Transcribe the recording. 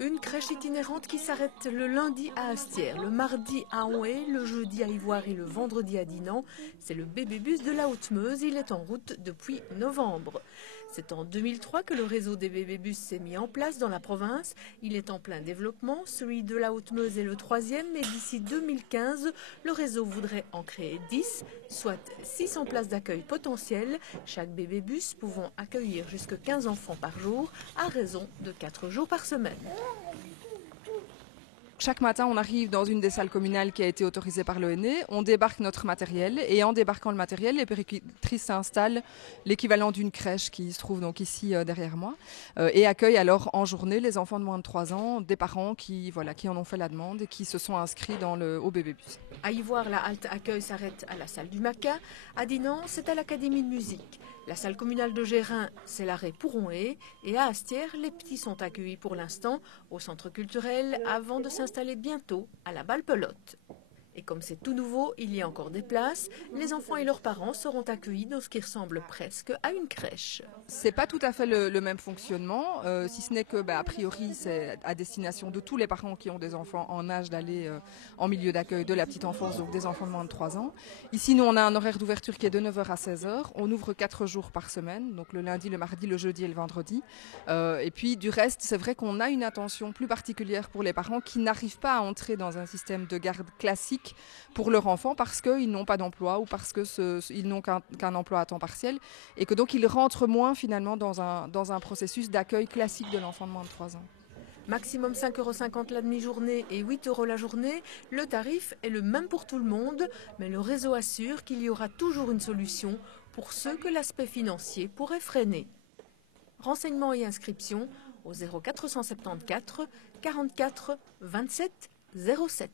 Une crèche itinérante qui s'arrête le lundi à Astières, le mardi à Onhaye, le jeudi à Ivoire et le vendredi à Dinan. C'est le bébé-bus de la Haute-Meuse, il est en route depuis novembre. C'est en 2003 que le réseau des bébé-bus s'est mis en place dans la province. Il est en plein développement, celui de la Haute-Meuse est le 3e, mais d'ici 2015, le réseau voudrait en créer 10, soit 600 places d'accueil potentielles, chaque bébé-bus pouvant accueillir jusqu'à 15 enfants par jour, à raison de 4 jours par semaine. Chaque matin, on arrive dans une des salles communales qui a été autorisée par l'ONE, on débarque notre matériel et en débarquant le matériel, les puéricultrices s'installent l'équivalent d'une crèche qui se trouve donc ici derrière moi et accueillent alors en journée les enfants de moins de 3 ans, des parents qui en ont fait la demande et qui se sont inscrits au bébé-bus. À Ivoire, la halte accueil s'arrête à la salle du Maca. À Dinan, c'est à l'Académie de musique. La salle communale de Gérin, c'est l'arrêt pour Onhaye. Et à Astières, les petits sont accueillis pour l'instant au centre culturel avant de s'installer bientôt à la Balle-Pelote. Et comme c'est tout nouveau, il y a encore des places. Les enfants et leurs parents seront accueillis dans ce qui ressemble presque à une crèche. C'est pas tout à fait le même fonctionnement, si ce n'est que, a priori, c'est à destination de tous les parents qui ont des enfants en âge d'aller en milieu d'accueil de la petite enfance, donc des enfants de moins de 3 ans. Ici, nous, on a un horaire d'ouverture qui est de 9h à 16h. On ouvre 4 jours par semaine, donc le lundi, le mardi, le jeudi et le vendredi. Et puis, du reste, c'est vrai qu'on a une attention plus particulière pour les parents qui n'arrivent pas à entrer dans un système de garde classique pour leur enfant parce qu'ils n'ont pas d'emploi ou parce qu'ils n'ont qu'un emploi à temps partiel et que donc ils rentrent moins finalement dans un processus d'accueil classique de l'enfant de moins de 3 ans. Maximum 5,50 € la demi-journée et 8 € la journée. Le tarif est le même pour tout le monde, mais le réseau assure qu'il y aura toujours une solution pour ceux que l'aspect financier pourrait freiner. Renseignements et inscriptions au 0474 44 27 07.